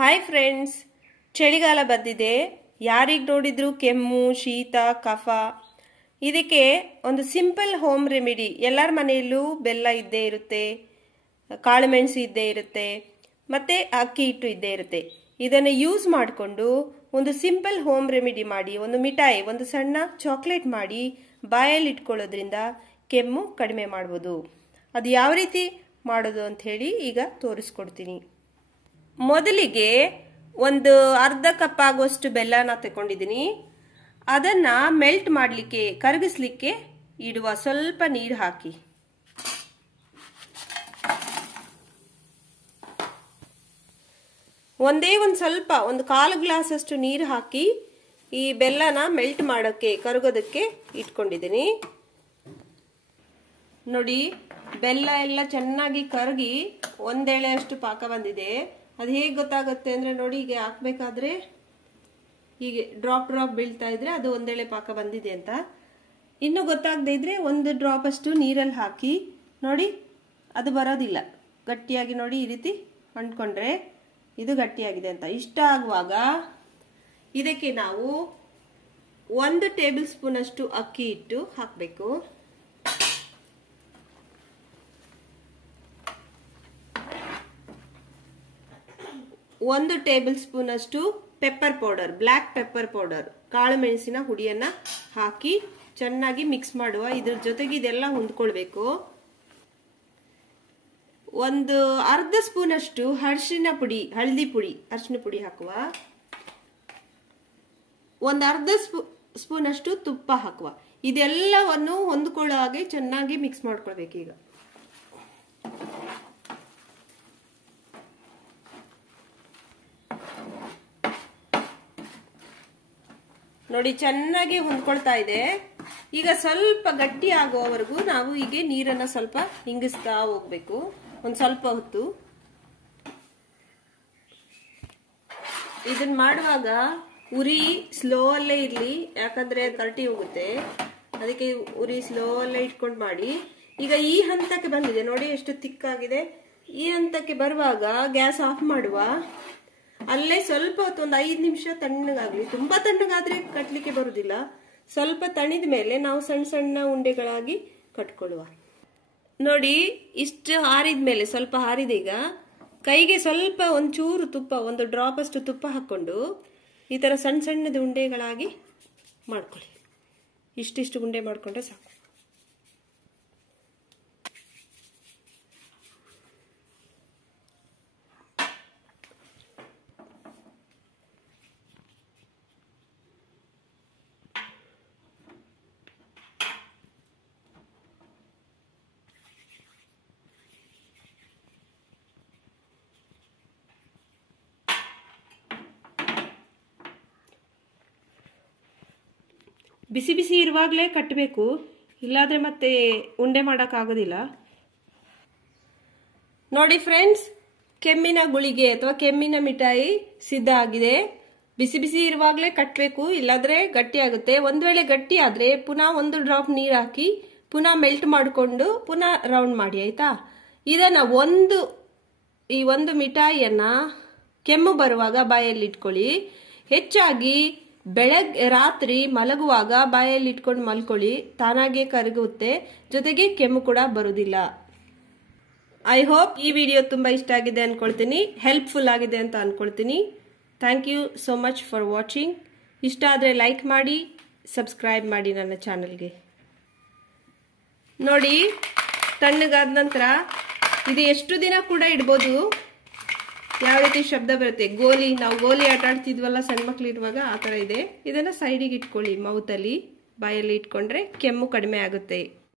Hi friends, ಚಳಿಗಾಲ ಬಂದಿದೆ. ಯಾರಿಗೆ ನೋಡಿದ್ರು ಕೆಮ್ಮು, ಶೀತ, ಕಫ. ಇದಕ್ಕೆ ಒಂದು ಸಿಂಪಲ್ ಹೋಮ್ ರೆಮಿಡಿ. ಎಲ್ಲರ ಮನೆಯಲ್ಲೂ ಬೆಲ್ಲ ಇದ್ದೇ ಇರುತ್ತೆ, ಕಾಳುಮೆಣಸು ಇದ್ದೇ ಇರುತ್ತೆ, ಮತ್ತೆ ಅಕ್ಕಿ ಹಿಟ್ಟು ಇದ್ದೇ ಇರುತ್ತೆ. ಇದನ್ನು ಯೂಸ್ ಮಾಡಿಕೊಂಡು ಒಂದು ಸಿಂಪಲ್ ಹೋಮ್ ರೆಮಿಡಿ ಮಾಡಿ, ಒಂದು ಮಿಠಾಯಿ, ಒಂದು ಸಣ್ಣ ಚಾಕ್ಲೇಟ್ ಮಾಡಿ ಬಾಯಲ್ಲಿ ಇಟ್ಕೊಳ್ಳೋದ್ರಿಂದ ಕೆಮ್ಮು ಕಡಿಮೆ ಮಾಡ್ಬೋದು. ಅದು ಯಾವ ರೀತಿ ಮಾಡೋದು ಅಂತ ಹೇಳಿ ಈಗ ತೋರಿಸ್ಕೊಡ್ತೀನಿ. ಮೊದಲಿಗೆ ಒಂದು ಅರ್ಧ ಕಪ್ ಆಗುವಷ್ಟು ಬೆಲ್ಲನ ತಗೊಂಡಿದ್ದೀನಿ. ಅದನ್ನ ಮೆಲ್ಟ್ ಮಾಡಲಿಕ್ಕೆ, ಕರಗಿಸ್ಲಿಕ್ಕೆ ಇಡುವ. ಸ್ವಲ್ಪ ನೀರು ಹಾಕಿ, ಒಂದೇ ಒಂದು ಸ್ವಲ್ಪ, ಒಂದು 1/4 ಗ್ಲಾಸ್ ಅಷ್ಟು ನೀರು ಹಾಕಿ ಈ ಬೆಲ್ಲನ ಮೆಲ್ಟ್ ಮಾಡೋಕ್ಕೆ, ಕರಗೋದಕ್ಕೆ ಇಟ್ಕೊಂಡಿದ್ದೀನಿ. ನೋಡಿ, ಬೆಲ್ಲ ಎಲ್ಲ ಚೆನ್ನಾಗಿ ಕರಗಿ ಒಂದೆಳೆ ಅಷ್ಟು ಪಾಕ ಬಂದಿದೆ. ಅದು ಹೇಗೆ ಗೊತ್ತಾಗುತ್ತೆ ಅಂದ್ರೆ, ನೋಡಿ, ಹೀಗೆ ಹಾಕ್ಬೇಕಾದ್ರೆ ಹೀಗೆ ಡ್ರಾಪ್ ಡ್ರಾಪ್ ಬೀಳ್ತಾ ಇದ್ರೆ ಅದು ಒಂದೆಳೆ ಪಾಕ ಬಂದಿದೆ ಅಂತ. ಇನ್ನು ಗೊತ್ತಾಗದೇ ಇದ್ರೆ ಒಂದು ಡ್ರಾಪ್ ಅಷ್ಟು ನೀರಲ್ಲಿ ಹಾಕಿ ನೋಡಿ, ಅದು ಬರೋದಿಲ್ಲ. ಗಟ್ಟಿಯಾಗಿ ನೋಡಿ, ಈ ರೀತಿ ಅಂಟ್ಕೊಂಡ್ರೆ ಇದು ಗಟ್ಟಿಯಾಗಿದೆ ಅಂತ. ಇಷ್ಟ ಆಗುವಾಗ ಇದಕ್ಕೆ ನಾವು 1 ಟೇಬಲ್ ಸ್ಪೂನ್ ಅಷ್ಟು ಅಕ್ಕಿ ಹಿಟ್ಟು ಹಾಕಬೇಕು. ಒಂದು ಟೇಬಲ್ ಸ್ಪೂನ್ ಅಷ್ಟು pepper powder, black pepper powder, ಕಾಳು ಮೆಣಸಿನ ಹುಡಿಯನ್ನ ಹಾಕಿ ಚೆನ್ನಾಗಿ ಮಿಕ್ಸ್ ಮಾಡುವ. ಇದ್ರ ಜೊತೆಗೆ ಇದೆಲ್ಲ ಹೊಂದ್ಕೊಳ್ಬೇಕು. ಒಂದು ಅರ್ಧ ಸ್ಪೂನ್ ಅಷ್ಟು ಅರಿಶಿನ ಪುಡಿ, ಅರಿಶಿನ ಪುಡಿ ಹಾಕುವ. ಒಂದು ಅರ್ಧ ಸ್ಪೂನ್ ಅಷ್ಟು ತುಪ್ಪ ಹಾಕುವ. ಇದೆಲ್ಲವನ್ನು ಹೊಂದ್ಕೊಳ್ಳೋ ಹಾಗೆ ಚೆನ್ನಾಗಿ ಮಿಕ್ಸ್ ಮಾಡ್ಕೊಳ್ಬೇಕು. ಈಗ ನೋಡಿ, ಚೆನ್ನಾಗಿ ಹೊಂದ್ಕೊಳ್ತಾ ಇದೆ. ಈಗ ಸ್ವಲ್ಪ ಗಟ್ಟಿ ಆಗುವವರೆಗೂ ನಾವು ಹೀಗೆ ನೀರನ್ನ ಸ್ವಲ್ಪ ಹಿಂಗಿಸ್ತಾ ಹೋಗ್ಬೇಕು, ಒಂದ್ ಸ್ವಲ್ಪ ಹೊತ್ತು. ಇದನ್ನ ಮಾಡುವಾಗ ಉರಿ ಸ್ಲೋ ಅಲ್ಲೇ ಇರ್ಲಿ, ಯಾಕಂದ್ರೆ ಕರಟಿ ಹೋಗುತ್ತೆ. ಅದಕ್ಕೆ ಉರಿ ಸ್ಲೋ ಅಲ್ಲೇ ಇಟ್ಕೊಂಡು ಮಾಡಿ. ಈಗ ಈ ಹಂತಕ್ಕೆ ಬಂದಿದೆ ನೋಡಿ, ಎಷ್ಟು ತಿಕ್ಕಾಗಿದೆ. ಈ ಹಂತಕ್ಕೆ ಬರುವಾಗ ಗ್ಯಾಸ್ ಆಫ್ ಮಾಡುವ. ಅಲ್ಲೇ ಸ್ವಲ್ಪ ಹೊತ್ತು, ಒಂದು 5 ನಿಮಿಷ ತಣ್ಣಗಾಗ್ಲಿ. ತುಂಬಾ ತಣ್ಣಗಾದ್ರೆ ಕಟ್ಲಿಕ್ಕೆ ಬರುದಿಲ್ಲ. ಸ್ವಲ್ಪ ತಣಿದ ಮೇಲೆ ನಾವು ಸಣ್ಣ ಸಣ್ಣ ಉಂಡೆಗಳಾಗಿ ಕಟ್ಕೊಳ್ಳುವ. ನೋಡಿ, ಇಷ್ಟು ಆರಿದ ಮೇಲೆ, ಸ್ವಲ್ಪ ಆರಿದೆ, ಈಗ ಕೈಗೆ ಸ್ವಲ್ಪ ಒಂಚೂರು ತುಪ್ಪ, ಒಂದು ಡ್ರಾಪ್ ಅಷ್ಟು ತುಪ್ಪ ಹಾಕೊಂಡು ಈ ತರ ಸಣ್ಣ ಸಣ್ಣದ ಉಂಡೆಗಳಾಗಿ ಮಾಡ್ಕೊಳ್ಳಿ. ಇಷ್ಟಿಷ್ಟು ಉಂಡೆ ಮಾಡ್ಕೊಂಡ್ರೆ ಸಾಕು. ಬಿಸಿ ಬಿಸಿ ಇರುವಾಗಲೇ ಕಟ್ಟಬೇಕು, ಇಲ್ಲಾದ್ರೆ ಮತ್ತೆ ಉಂಡೆ ಮಾಡೋಕ್ಕಾಗೋದಿಲ್ಲ. ನೋಡಿ ಫ್ರೆಂಡ್ಸ್, ಕೆಮ್ಮಿನ ಗುಳಿಗೆ ಅಥವಾ ಕೆಮ್ಮಿನ ಮಿಠಾಯಿ ಸಿದ್ಧ ಆಗಿದೆ. ಬಿಸಿ ಬಿಸಿ ಇರುವಾಗಲೇ ಕಟ್ಟಬೇಕು, ಇಲ್ಲಾದ್ರೆ ಗಟ್ಟಿ ಆಗುತ್ತೆ. ಒಂದ್ ವೇಳೆ ಗಟ್ಟಿ ಆದ್ರೆ ಪುನಃ 1 ಡ್ರಾಪ್ ನೀರು ಹಾಕಿ ಪುನಃ ಮೆಲ್ಟ್ ಮಾಡಿಕೊಂಡು ಪುನಃ ರೌಂಡ್ ಮಾಡಿ, ಆಯ್ತಾ? ಇದನ್ನ ಈ ಒಂದು ಮಿಠಾಯಿಯನ್ನ ಕೆಮ್ಮು ಬರುವಾಗ ಬಾಯಲ್ಲಿ ಇಟ್ಕೊಳ್ಳಿ. ಹೆಚ್ಚಾಗಿ ರಾತ್ರಿ ಮಲಗುವಾಗ ಬಾಯಲ್ಲಿ ಇಟ್ಕೊಂಡು ಮಲ್ಕೊಳ್ಳಿ, ತಾನಾಗೆ ಕರಗುತ್ತೆ. ಜೊತೆಗೆ ಕೆಮ್ಮು ಕೂಡ ಬರುವುದಿಲ್ಲ. ಐ ಹೋಪ್ ಈ ವಿಡಿಯೋ ತುಂಬಾ ಇಷ್ಟ ಆಗಿದೆ ಅನ್ಕೊಳ್ತೀನಿ, ಹೆಲ್ಪ್ಫುಲ್ ಆಗಿದೆ ಅಂತ ಅನ್ಕೊಳ್ತೀನಿ. Thank you so much for watching. ಇಷ್ಟ ಆದರೆ ಲೈಕ್ ಮಾಡಿ, ಸಬ್ಸ್ಕ್ರೈಬ್ ಮಾಡಿ ನನ್ನ ಚಾನಲ್ಗೆ. ನೋಡಿ, ತಣ್ಣಗಾದ ನಂತರ ಇದು ಎಷ್ಟು ದಿನ ಕೂಡ ಇಡ್ಬೋದು. ಯಾವ ರೀತಿ ಶಬ್ದ ಬರುತ್ತೆ, ನಾವು ಗೋಲಿ ಆಟ ಆಡ್ತಿದ್ವಲ್ಲ ಸಣ್ಣ ಮಕ್ಳು ಇರುವಾಗ, ಆ ತರ ಇದೆ. ಇದನ್ನ ಸೈಡಿಗೆ ಇಟ್ಕೊಳ್ಳಿ, ಮೌತಲ್ಲಿ, ಬಾಯಲ್ಲಿ ಇಟ್ಕೊಂಡ್ರೆ ಕೆಮ್ಮು ಕಡಿಮೆ ಆಗುತ್ತೆ.